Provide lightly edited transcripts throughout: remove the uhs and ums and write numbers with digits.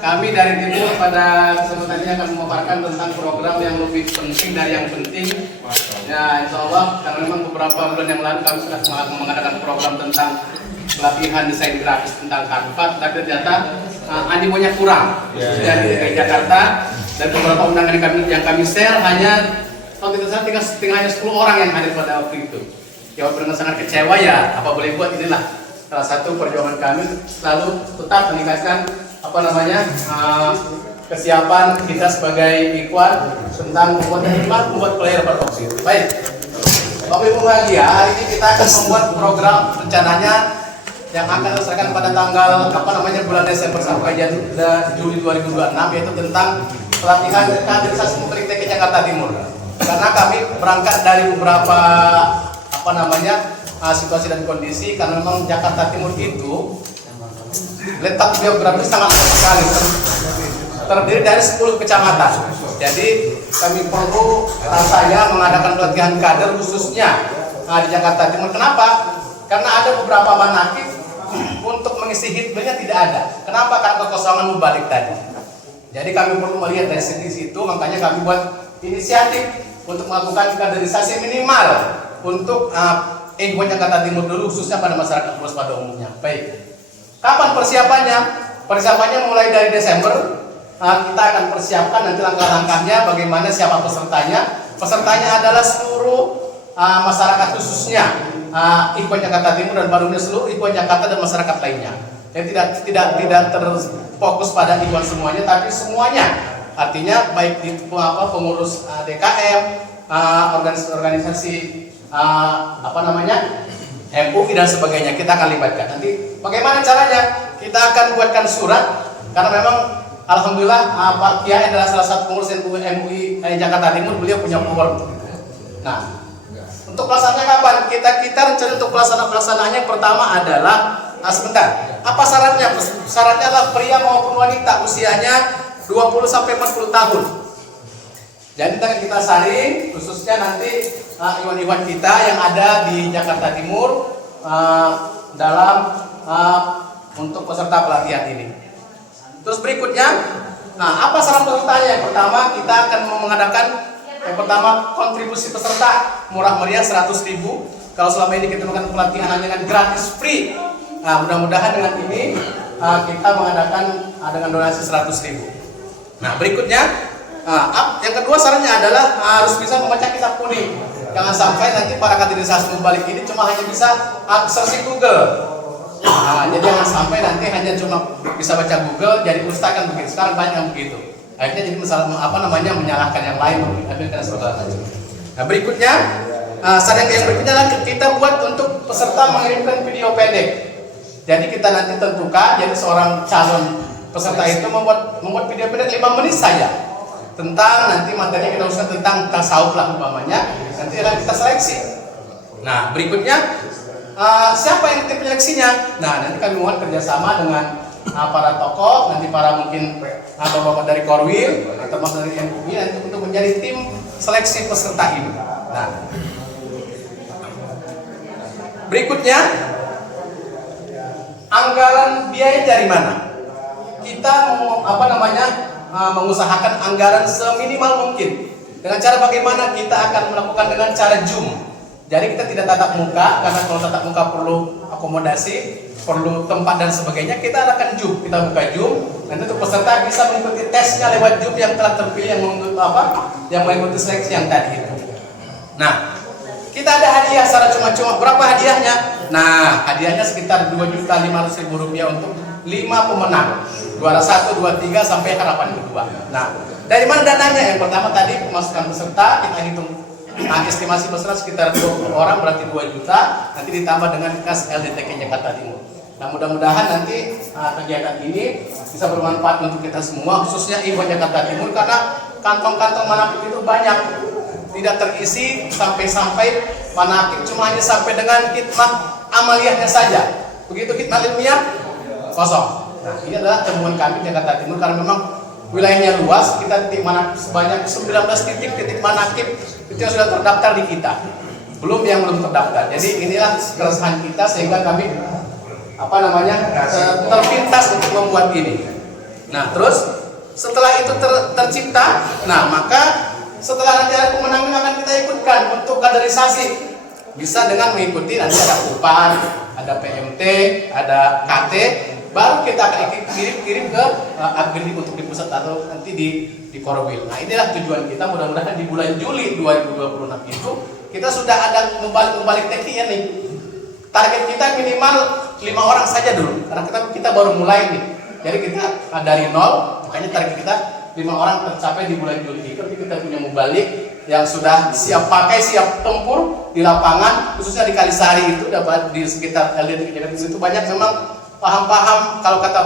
kami dari Timur pada kesempatan ini akan memaparkan tentang program yang lebih penting dari yang penting. Ya, insya Allah, karena memang beberapa bulan yang lalu kami sudah mengadakan program tentang pelatihan desain grafis tentang Canva, tapi ternyata animonya kurang dari DKI Jakarta, dan beberapa undangan yang kami share hanya kalau tidak salah hanya 10 orang yang hadir pada waktu itu. Ya, dengan sangat kecewa ya, apa boleh buat, inilah salah satu perjuangan kami selalu tetap meningkatkan kesiapan kita sebagai ikhwan tentang membuat player beropsi. Baik, Bapak Ibu bahagia, hari ini kita akan membuat program rencananya yang akan diselesaikan pada tanggal bulan Desember sampai Juli 2026, yaitu tentang pelatihan kaderisasi Publik DKI Jakarta Timur. Karena kami berangkat dari beberapa situasi dan kondisi, karena memang Jakarta Timur itu letak geografis sangat luas sekali, terdiri dari 10 kecamatan. Jadi kami perlu rasanya mengadakan pelatihan kader khususnya di Jakarta Timur. Kenapa? Karena ada beberapa manakib untuk mengisi hitbahnya tidak ada. Kenapa? Karena kekosongan mubalik tadi. Jadi kami perlu melihat dari segi situ, makanya kami buat inisiatif untuk melakukan kaderisasi minimal untuk Ikhwan Jakarta Timur dulu, khususnya pada masyarakat luas pada umumnya. Baik. Kapan persiapannya? Persiapannya mulai dari Desember. Kita akan persiapkan nanti langkah-langkahnya, bagaimana, siapa pesertanya. Pesertanya adalah seluruh masyarakat, khususnya Ikhwan Jakarta Timur dan barunya seluruh Ikhwan Jakarta dan masyarakat lainnya. Jadi tidak terfokus pada ikhwan semuanya, tapi semuanya. Artinya baik di pengurus DKM, organisasi MUI dan sebagainya, kita akan libatkan. Nanti bagaimana caranya? Kita akan buatkan surat, karena memang alhamdulillah Pak Kiai adalah salah satu pengurus MUI Jakarta Timur, beliau punya power. Nah, untuk pelaksanaannya kapan? Kita rencana untuk pelaksanaannya pertama adalah sebentar. Apa syaratnya? Syaratnya adalah pria maupun wanita usianya 20 sampai 40 tahun. Jadi kita saring khususnya nanti ikhwan-ikhwan kita yang ada di Jakarta Timur dalam untuk peserta pelatihan ini. Terus berikutnya, apa syarat pesertanya? Yang pertama, kita akan mengadakan kontribusi peserta murah meriah 100.000. Kalau selama ini kita melakukan pelatihan dengan gratis free, mudah-mudahan dengan ini kita mengadakan dengan donasi 100.000. Nah, berikutnya, yang kedua syaratnya adalah harus bisa membaca kitab kuning. Jangan sampai nanti para kaderisasi mubalik ini cuma hanya bisa searching Google. Jadi jangan sampai nanti hanya cuma bisa baca Google jadi ustaz, kan begitu. Sekarang banyak yang begitu. Akhirnya jadi menyalahkan yang lain dan sebagainya. Nah, berikutnya, syarat yang berikutnya adalah kita buat untuk peserta mengirimkan video pendek. Jadi kita nanti tentukan, jadi seorang calon peserta itu membuat video pendek 5 menit saja tentang nanti materi kita usahakan tentang tasawuf lah umpamanya, nanti akan kita seleksi. Nah, berikutnya siapa yang tim penyeleksinya? Nah, nanti kami mohon kerjasama dengan para tokoh, nanti para mungkin bapak-bapak dari Korwil atau dari MUI nanti untuk menjadi tim seleksi peserta ini. Nah, berikutnya anggaran biaya dari mana? Kita mengusahakan anggaran seminimal mungkin. Dengan cara bagaimana? Kita akan melakukan dengan cara Zoom. Jadi kita tidak tatap muka, karena kalau tatap muka perlu akomodasi, perlu tempat dan sebagainya. Kita adakan Zoom, kita buka Zoom. Nanti untuk peserta bisa mengikuti tesnya lewat Zoom yang telah terpilih yang mengikuti seleksi yang tadi itu. Nah, kita ada hadiah secara cuma-cuma. Berapa hadiahnya? Nah, hadiahnya sekitar Rp2.500.000 untuk 5 pemenang, juara 1, 2, 3 sampai harapan kedua. Nah, dari mana dananya? Yang pertama tadi pemasukan peserta, kita hitung estimasi peserta sekitar 20 orang, berarti 2 juta. Nanti ditambah dengan kas LDTK Jakarta Timur. Nah, mudah-mudahan nanti kegiatan ini bisa bermanfaat untuk kita semua, khususnya Ikhwan Jakarta Timur, karena kantong-kantong manakib itu banyak, tidak terisi sampai manakib cuma hanya sampai dengan khidmah amaliyahnya saja. Begitu khidmah ilmiah kosong. Nah, ini adalah temuan kami di Jakarta Timur, karena memang wilayahnya luas. Kita titik manakib sebanyak 19 titik manakib itu yang sudah terdaftar di kita, belum yang belum terdaftar. Jadi inilah keresahan kita, sehingga kami terpintas untuk membuat ini. Nah, terus setelah itu tercipta, nah maka setelah nanti ada pemenang akan kita ikutkan untuk kaderisasi. Bisa dengan mengikuti nanti ada UPAN, ada PMT, ada KT, baru kita akan kirim ke Agri untuk di pusat atau nanti di Korwil. Nah, inilah tujuan kita. Mudah-mudahan di bulan Juli 2026 itu kita sudah ada membalik TKI nih. Target kita minimal 5 orang saja dulu, karena kita baru mulai nih. Jadi kita dari nol, makanya target kita 5 orang tercapai di bulan Juli. Nanti kita punya mubalik yang sudah siap pakai, siap tempur di lapangan, khususnya di Kalisari itu dapat di sekitar LD itu banyak memang paham-paham. Kalau kata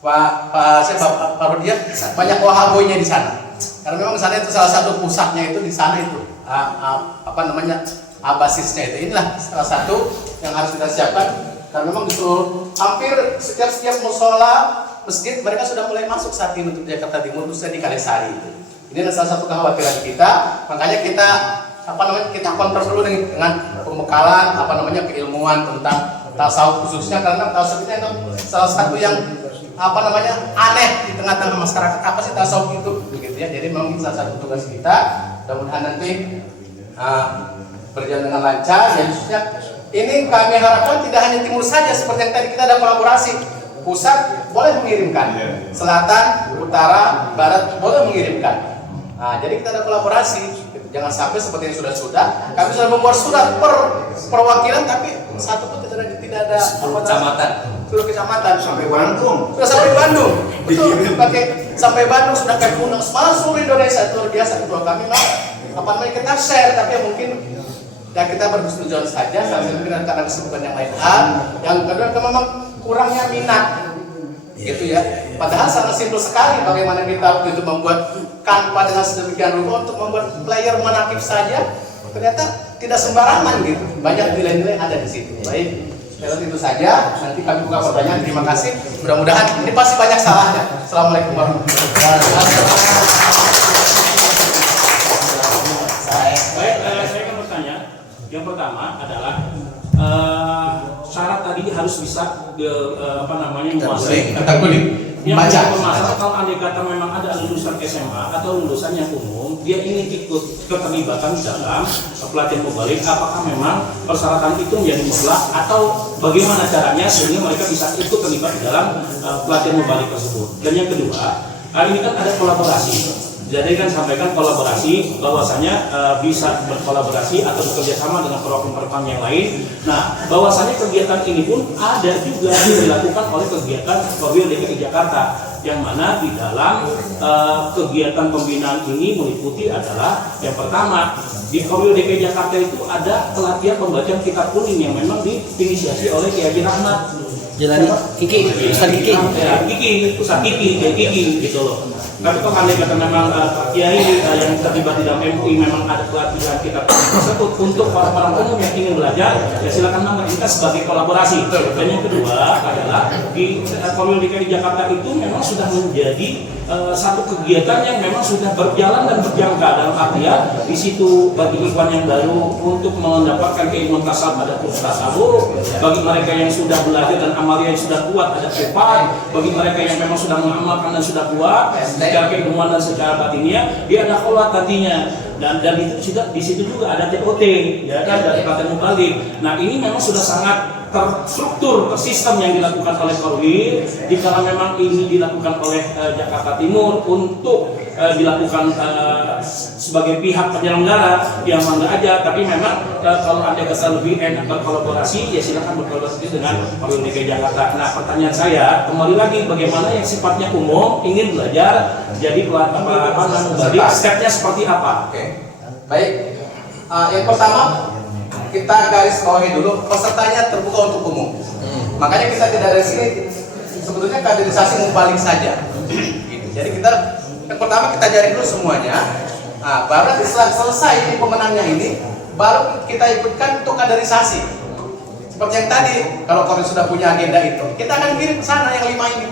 Pak Rodia, banyak wahaboynya di sana. Karena memang di sana itu salah satu pusatnya itu di sana itu basisnya itu. Inilah salah satu yang harus kita siapkan. Karena memang di seluruh hampir setiap musola masjid mereka sudah mulai masuk saat ini untuk Jakarta Timur, khususnya di Kalisari itu. Ini adalah salah satu kekhawatiran kita. Makanya kita kita kontrol dulu dengan pembekalan keilmuan tentang tasawuf khususnya, karena tasawuf itu salah satu yang aneh di tengah-tengah masyarakat. Apa sih tasawuf itu begitu ya. Jadi memang salah satu tugas kita. Mudah-mudahan nanti berjalan dengan lancar. Ya, khususnya ini kami harapkan tidak hanya timur saja, seperti yang tadi kita ada kolaborasi. Pusat boleh mengirimkan, selatan, utara, barat boleh mengirimkan. Nah, jadi kita ada kolaborasi. Jangan sampai seperti yang sudah kami sudah membuat surat perwakilan, tapi satu pun tidak ada kecamatan. Sudah kecamatan sampai Bandung. Sudah sampai Bandung. Betul. Pakai sampai Bandung sudah kami undang seluruh Indonesia. Itu luar biasa. Ketua kami kita share, tapi mungkin kita bersetujuan saja, sambil mungkin karena kesibukan yang lain. Yang kedua memang kurangnya minat, gitu ya. Padahal sangat simpel sekali bagaimana kita waktu itu membuat kanva dengan sedemikian rupa untuk membuat player menakib saja. Ternyata tidak sembarangan gitu. Banyak nilai-nilai ada di situ. Baik, itu saja. Nanti kami buka pertanyaan. Terima kasih. Mudah-mudahan ini pasti banyak salahnya. Assalamualaikum warahmatullahi wabarakatuh. Yang pertama adalah syarat tadi harus bisa menguasai yang bermasalah. Kalau andai kata memang ada lulusan SMA atau lulusan yang umum, dia ingin ikut keterlibatan dalam pelatihan mubalik, apakah memang persyaratan itu menjadi mutlak atau bagaimana caranya sehingga mereka bisa ikut terlibat dalam pelatihan mubalik tersebut. Dan yang kedua, hari ini kan ada kolaborasi. Jadi kan sampaikan kolaborasi, bahwasanya bisa berkolaborasi atau bekerjasama dengan program-program yang lain. Nah, bahwasanya kegiatan ini pun ada juga dilakukan oleh kegiatan Korwil DKI Jakarta, yang mana di dalam kegiatan pembinaan ini meliputi adalah yang pertama, di Korwil DKI Jakarta itu ada pelatihan pembacaan kitab kuning yang memang diinisiasi oleh Kiai Haji Rahmat. Jalani Kiki, Ustaz Kiki. Ya, Ustaz Kiki gitu loh. Tapi kalau andai kata memang Kiai yang terlibat di dalam MUI memang ada pelatihan kitab tersebut untuk orang-orang umum yang ingin belajar, ya silakan namanya, kita sebagai kolaborasi. Dan yang kedua adalah di Korwil DKI Jakarta itu memang sudah menjadi satu kegiatan yang memang sudah berjalan dan berjangka, dalam artian di situ bagi ikhwan yang baru untuk mendapatkan keilmuan tasawuf ada kursus tasawuf, bagi mereka yang sudah belajar dan amalia yang sudah kuat ada cepat, bagi mereka yang memang sudah mengamalkan dan sudah kuat secara keilmuan dan secara batinnya, dia ada kholat nantinya. Dan itu juga di situ juga ada TOT, ya kan, dari pelatihan mubalik. Nah, ini memang sudah sangat terstruktur, tersistem yang dilakukan oleh Korwil. Jika memang ini dilakukan oleh Jakarta Timur untuk dilakukan sebagai pihak penyelenggara, yang mangga aja. Tapi memang kalau ada kata lebih enak berkolaborasi, ya silakan berkolaborasi dengan Korwil DKI Jakarta. Nah, pertanyaan saya kembali lagi, bagaimana yang sifatnya umum ingin belajar jadi pelatihan mubalik, stepnya seperti apa? Oke. Baik. Yang pertama, kita garis bawahi dulu, pesertanya terbuka untuk umum. Makanya kita tidak dari sini sebetulnya kaderisasi mubalik saja. Gitu. Jadi kita yang pertama kita cari dulu semuanya. Nah, baru setelah selesai ini pemenangnya ini, baru kita ikutkan untuk kaderisasi. Seperti yang tadi, kalau Korwil sudah punya agenda itu, kita akan kirim ke sana yang 5 ini.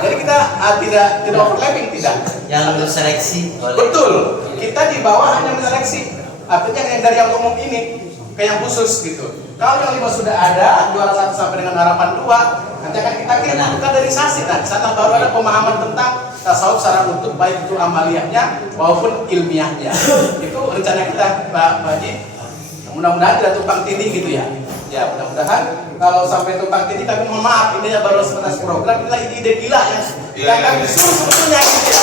Jadi kita tidak overlapping, tidak. Yang seleksi. Betul. Kita di bawah hanya menseleksi. Artinya yang dari yang umum ini ke yang khusus gitu. Kalau yang 5 sudah ada, juara 1 sampai dengan harapan 2, Nanti akan kita kirim kaderisasi. Nah, di sana baru ada pemahaman tentang tasawuf secara utuh, baik itu amaliyahnya maupun ilmiahnya. Itu rencana kita, Pak Haji. Mudah-mudahan tidak tumpang tindih gitu ya. Ya, mudah-mudahan kalau sampai tumpang tindih, tapi mohon maaf, ini baru sebatas program, inilah ide gila yang kita akan disuruh sebetulnya gitu ya.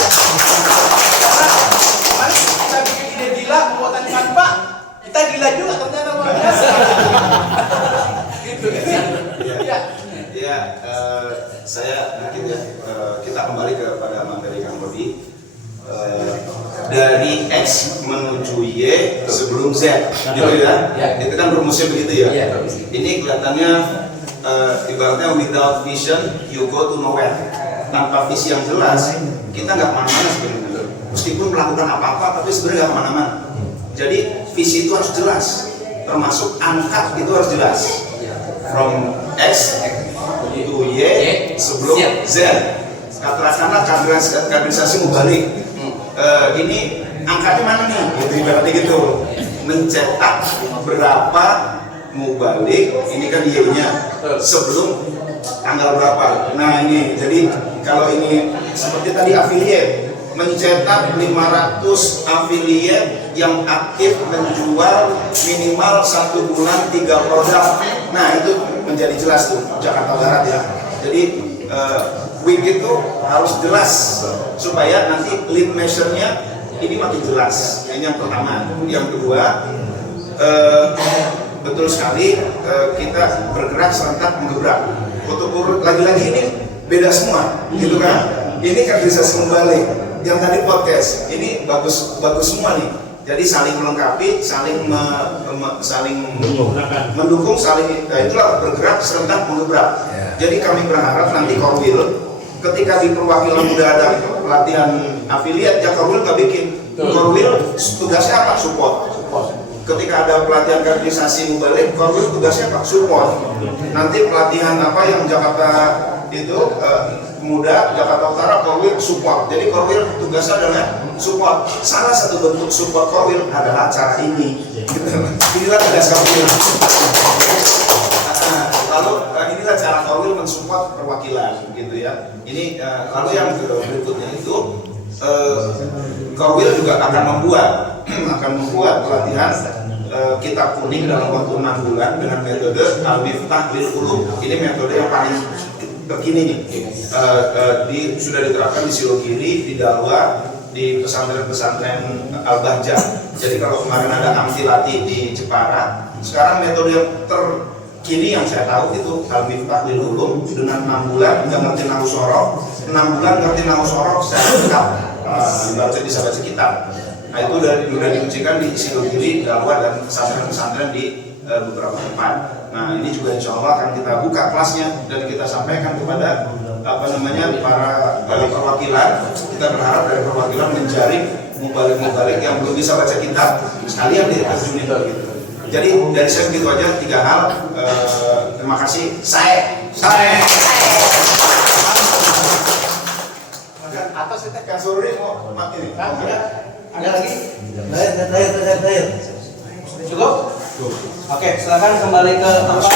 Karena kemarin kita bikin ide gila, pembuatan Pak, kita gila juga ternyata luar biasa. Gitu ya. Ya, saya mungkin ya kita kembali kepada materi Kang Rodi. Dari X menuju Y sebelum Z, gitu ya. Itu kan rumusnya begitu ya. Ini kelihatannya ibaratnya without vision you go to nowhere. Tanpa visi yang jelas, kita nggak kemana-mana sebenarnya. Meskipun melakukan apa-apa, tapi sebenarnya nggak kemana-mana. Jadi visi itu harus jelas, termasuk angka itu harus jelas. From X to Y sebelum Z. Katakanlah kaderisasi mubalik. Ini angkanya mana nih? Gitu ibaratnya gitu. Mencetak berapa mubalik, ini kan Y-nya sebelum tanggal berapa. Nah ini, jadi kalau ini seperti tadi affiliate, mencetak 500 affiliate yang aktif menjual minimal 1 bulan 3 produk. Nah itu menjadi jelas tuh Jakarta Barat ya. Jadi WIG itu harus jelas supaya nanti lead measure-nya ini makin jelas. Ini yang pertama. Yang kedua, betul sekali kita bergerak serentak menggebrak. Untuk lagi-lagi ini beda semua, gitu kan? Ini kaderisasi membalik. Yang tadi podcast, ini bagus semua nih. Jadi saling melengkapi, saling mendukung, itulah bergerak serentak menggebrak. Jadi kami berharap nanti Korwil ketika di perwakilan udah ada pelatihan afiliat, ya Korwil nggak bikin. Korwil tugasnya apa? Support. Ketika ada pelatihan kaderisasi mubalik, Korwil tugasnya apa? Support. Nanti pelatihan apa yang Jakarta itu muda, Jakarta Utara, Korwil support. Jadi Korwil tugasnya adalah support. Salah satu bentuk support Korwil adalah acara ini. Inilah tugas Korwil. Lalu inilah cara Korwil mensupport perwakilan, gitu ya. Ini lalu yang berikutnya itu Korwil juga akan membuat pelatihan kitab kuning dalam waktu 6 bulan dengan metode Al-Miftah lil Ulum. Ini metode yang paling terkini nih. Sudah diterapkan di Silogiri, di Dalwa, di pesantren-pesantren Al-Bahjah. Jadi kalau kemarin ada Amtilati di Jepara, sekarang metode yang terkini yang saya tahu itu Al-Miftah lil Ulum dengan 6 bulan nggak ngerti nahu sorok, 6 bulan ngerti nahu sorok secara lengkap. Bisa baca kitab. Nah itu sudah diujikan di Silogiri, Dalwa, dan pesantren-pesantren di beberapa tempat. Nah ini juga insya Allah akan kita buka kelasnya dan kita sampaikan kepada para perwakilan. Kita berharap dari perwakilan menjaring mubalik-mubalik yang belum bisa baca kitab sekalian diterjunin gitu. Jadi dari saya begitu aja 3 hal. Terima kasih. Saya. Atas itu Kang Sururi mau mati nih. Ada lagi? Terakhir. Cukup? Oke, silakan kembali ke tempat.